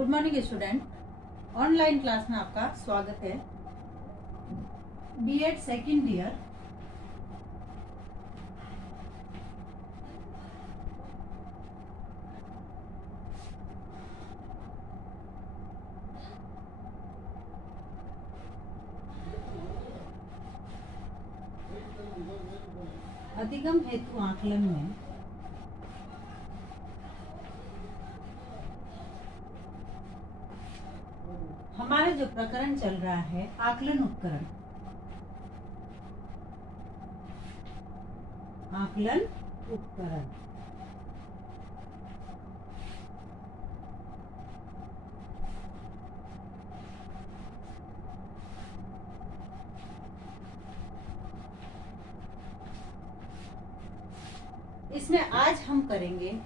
Good morning student. Online class में आपका स्वागत है। बीएड सेकेंड ईयर अधिगम हेतु आकलन में हमारा जो प्रकरण चल रहा है आकलन उपकरण। आकलन उपकरण इसमें आज हम करेंगे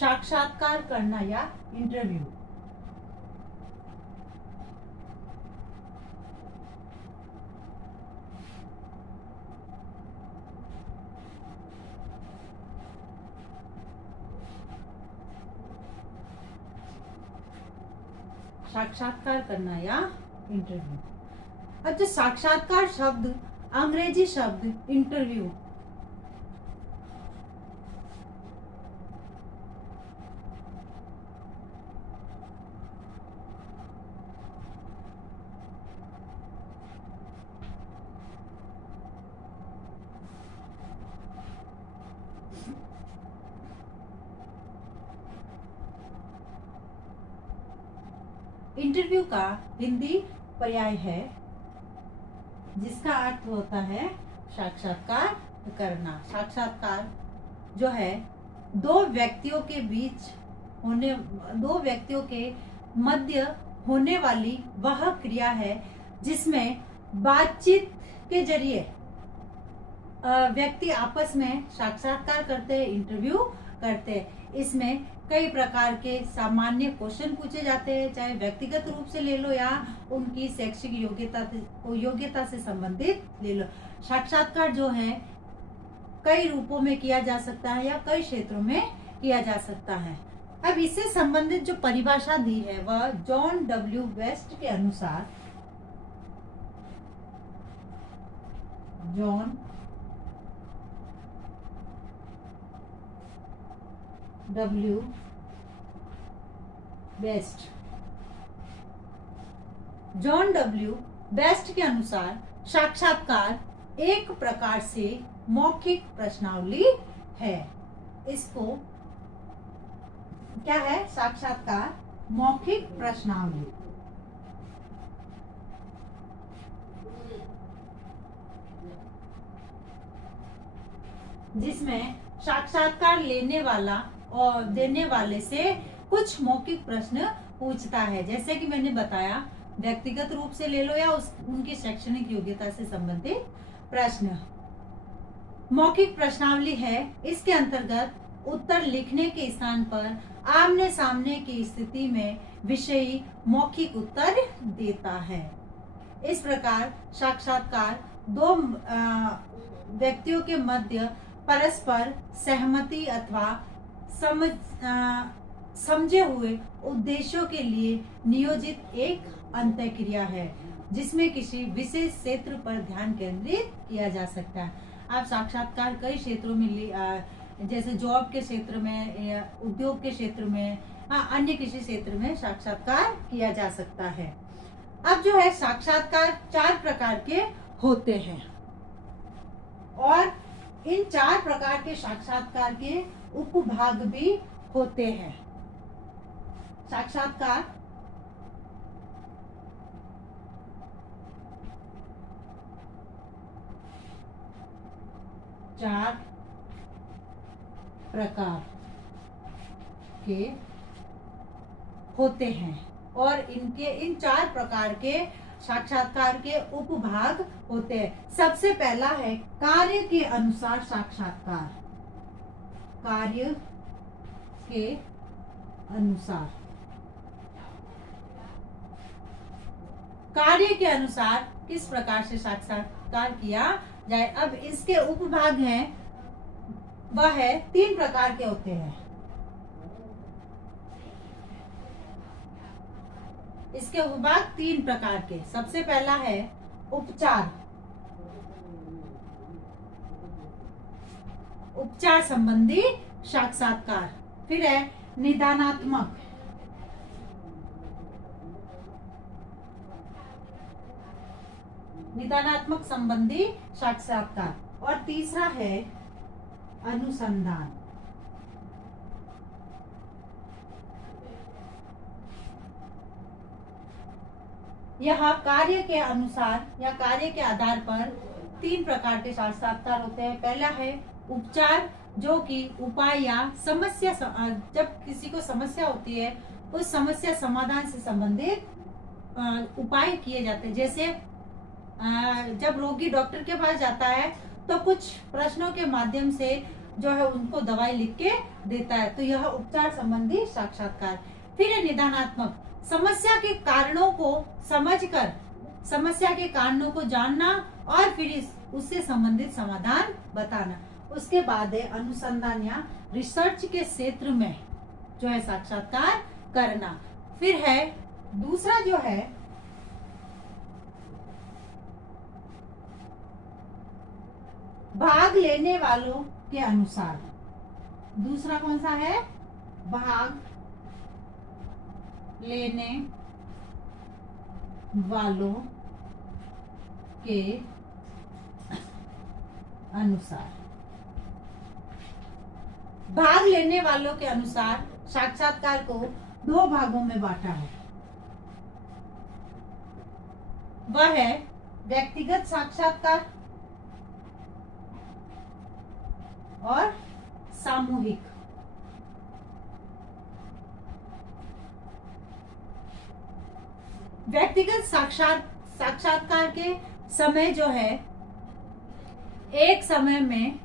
साक्षात्कार करना या इंटरव्यू। साक्षात्कार करना या इंटरव्यू। अब जो साक्षात्कार शब्द अंग्रेजी शब्द इंटरव्यू इंटरव्यू का हिंदी पर्याय है जिसका अर्थ होता है साक्षात्कार करना। साक्षात्कार जो है दो व्यक्तियों के मध्य होने वाली वह क्रिया है जिसमें बातचीत के जरिए व्यक्ति आपस में साक्षात्कार करते हैं, इंटरव्यू करते हैं। इसमें कई प्रकार के सामान्य क्वेश्चन पूछे जाते हैं, चाहे व्यक्तिगत रूप से ले लो या उनकी शैक्षिक योग्यता से संबंधित ले लो। साक्षात्कार जो है कई रूपों में किया जा सकता है या कई क्षेत्रों में किया जा सकता है। अब इससे संबंधित जो परिभाषा दी है वह जॉन डब्ल्यू वेस्ट के अनुसार जॉन डब्ल्यू बेस्ट के अनुसार साक्षात्कार एक प्रकार से मौखिक प्रश्नावली है। इसको क्या है? साक्षात्कार मौखिक प्रश्नावली, जिसमें साक्षात्कार लेने वाला और देने वाले से कुछ मौखिक प्रश्न पूछता है। जैसे कि मैंने बताया, व्यक्तिगत रूप से ले लो या उनकी शैक्षणिक योग्यता से संबंधित प्रश्न। मौखिक प्रश्नावली है, इसके अंतर्गत उत्तर लिखने के स्थान पर आमने सामने की स्थिति में विषयी मौखिक उत्तर देता है। इस प्रकार साक्षात्कार दो व्यक्तियों के मध्य परस्पर सहमति अथवा समझे हुए उद्देश्यों के लिए नियोजित एक अंतःक्रिया है जिसमें किसी विशेष क्षेत्र पर ध्यान केंद्रित किया जा सकता है। आप साक्षात्कार कई क्षेत्रों में जैसे जॉब के क्षेत्र में, उद्योग के क्षेत्र में, अन्य किसी क्षेत्र में साक्षात्कार किया जा सकता है। अब जो है साक्षात्कार 4 प्रकार के होते हैं और इन 4 प्रकार के साक्षात्कार के उपभाग भी होते हैं। साक्षात्कार चार प्रकार के होते हैं और इन 4 प्रकार के साक्षात्कार के उपभाग होते हैं। सबसे पहला है कार्य के अनुसार साक्षात्कार। कार्य के अनुसार, कार्य के अनुसार किस प्रकार से साक्षात्कार किया जाए। अब इसके उपभाग हैं, वह है 3 प्रकार के होते हैं। इसके बाद 3 प्रकार के। सबसे पहला है उपचार, उपचार संबंधी साक्षात्कार। फिर है निदानात्मक, निदानात्मक संबंधी साक्षात्कार। और तीसरा है अनुसंधान। यह कार्य के अनुसार या कार्य के आधार पर 3 प्रकार के साक्षात्कार होते हैं। पहला है उपचार, जो कि उपाय या समस्या, जब किसी को समस्या होती है उस समस्या समाधान से संबंधित उपाय किए जाते हैं। जैसे जब रोगी डॉक्टर के पास जाता है तो कुछ प्रश्नों के माध्यम से जो है उनको दवाई लिख के देता है, तो यह उपचार संबंधी साक्षात्कार। फिर है निदानात्मक, समस्या के कारणों को समझकर समस्या के कारणों को जानना और फिर उससे संबंधित समाधान बताना। उसके बाद है अनुसंधान या रिसर्च के क्षेत्र में जो है साक्षात्कार करना। फिर है दूसरा जो है भाग लेने वालों के अनुसार। दूसरा कौन सा है? भाग लेने वालों के अनुसार। भाग लेने वालों के अनुसार साक्षात्कार को 2 भागों में बांटा है। वह है व्यक्तिगत साक्षात्कार और सामूहिक। व्यक्तिगत साक्षात्कार के समय जो है एक समय में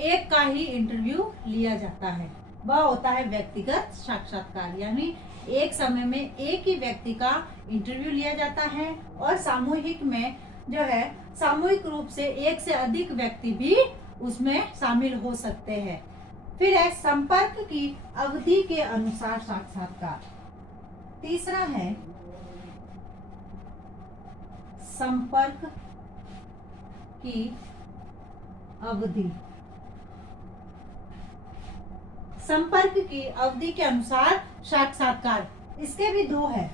एक का ही इंटरव्यू लिया जाता है, वह होता है व्यक्तिगत साक्षात्कार। यानी एक समय में एक ही व्यक्ति का इंटरव्यू लिया जाता है। और सामूहिक में जो है सामूहिक रूप से एक से अधिक व्यक्ति भी उसमें शामिल हो सकते हैं। फिर है संपर्क की अवधि के अनुसार साक्षात्कार। तीसरा है संपर्क की अवधि। संपर्क की अवधि के अनुसार साक्षात्कार, इसके भी 2 है,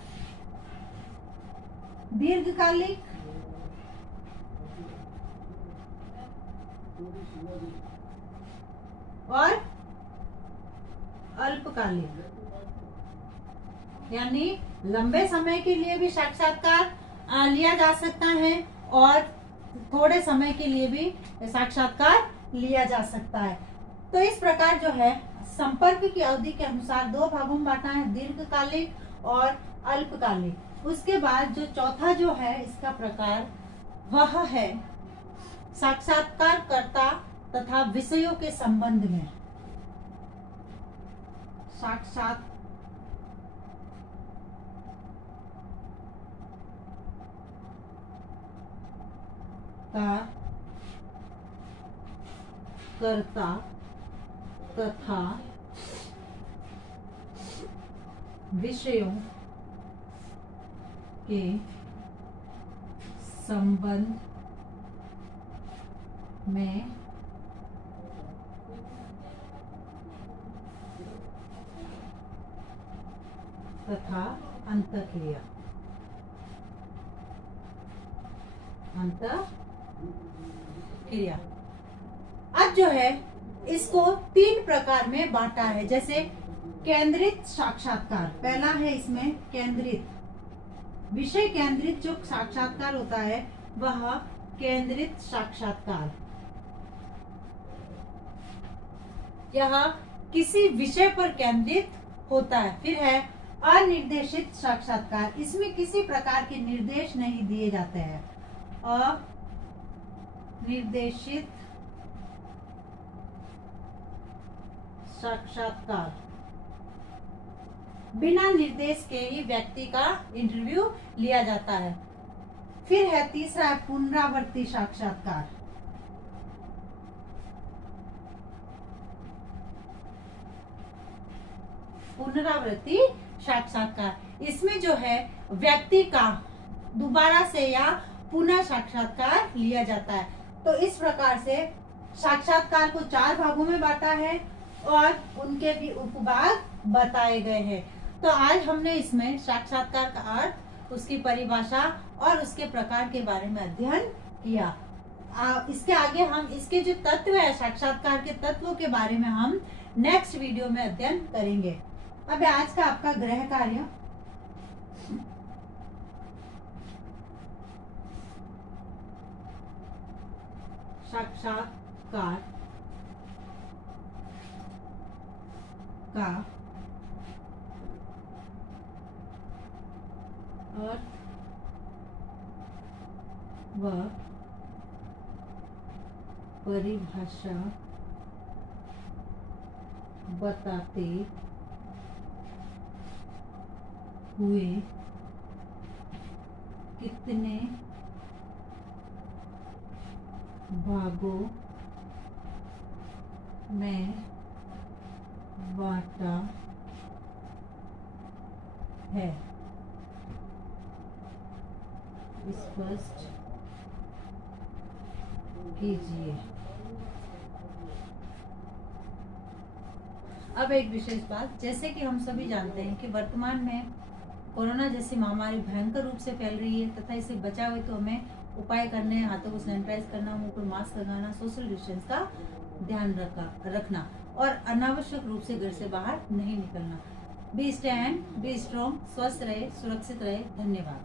दीर्घकालिक और अल्पकालिक। यानी लंबे समय के लिए भी साक्षात्कार लिया जा सकता है और थोड़े समय के लिए भी साक्षात्कार लिया जा सकता है। तो इस प्रकार जो है संपर्क की अवधि के अनुसार 2 भागों में बांटा है, दीर्घकालिक और अल्पकालिक। उसके बाद जो चौथा जो है इसका प्रकार वह है साक्षात्कारकर्ता तथा विषयों के संबंध में। साक्षात्कारकर्ता तथा विषयों के संबंध में तथा अंतःक्रिया। अब जो है इसको 3 प्रकार में बांटा है। जैसे केंद्रित साक्षात्कार, पहला है इसमें केंद्रित, विषय केंद्रित जो साक्षात्कार होता है वह केंद्रित साक्षात्कार। यह किसी विषय पर केंद्रित होता है। फिर है अनिर्देशित साक्षात्कार, इसमें किसी प्रकार के निर्देश नहीं दिए जाते हैं। अनिर्देशित साक्षात्कार, बिना निर्देश के ही व्यक्ति का इंटरव्यू लिया जाता है। फिर है तीसरा है पुनरावर्ती साक्षात्कार। पुनरावृत्ति साक्षात्कार, इसमें जो है व्यक्ति का दोबारा से या पुनः साक्षात्कार लिया जाता है। तो इस प्रकार से साक्षात्कार को 4 भागों में बांटा है और उनके भी उपभाग बताए गए हैं। तो आज हमने इसमें साक्षात्कार का अर्थ, उसकी परिभाषा और उसके प्रकार के बारे में अध्ययन किया। इसके आगे हम इसके जो तत्व है, साक्षात्कार के तत्वों के बारे में हम नेक्स्ट वीडियो में अध्ययन करेंगे। अब आज का आपका गृह कार्य, साक्षात्कार का अर्थ व परिभाषा बताते हुए कितने भागों में बांटा है, स्पष्ट कीजिए। अब एक विशेष बात, जैसे कि हम सभी जानते हैं कि वर्तमान में कोरोना जैसी महामारी भयंकर रूप से फैल रही है तथा इससे बचा हुए तो हमें उपाय करने हैं, हाथों को सैनिटाइज करना, मुंह पर मास्क लगाना, सोशल डिस्टेंस का ध्यान रखना और अनावश्यक रूप से घर से बाहर नहीं निकलना। बी स्टैंड, बी स्ट्रॉन्ग, स्वस्थ रहे, सुरक्षित रहे। धन्यवाद।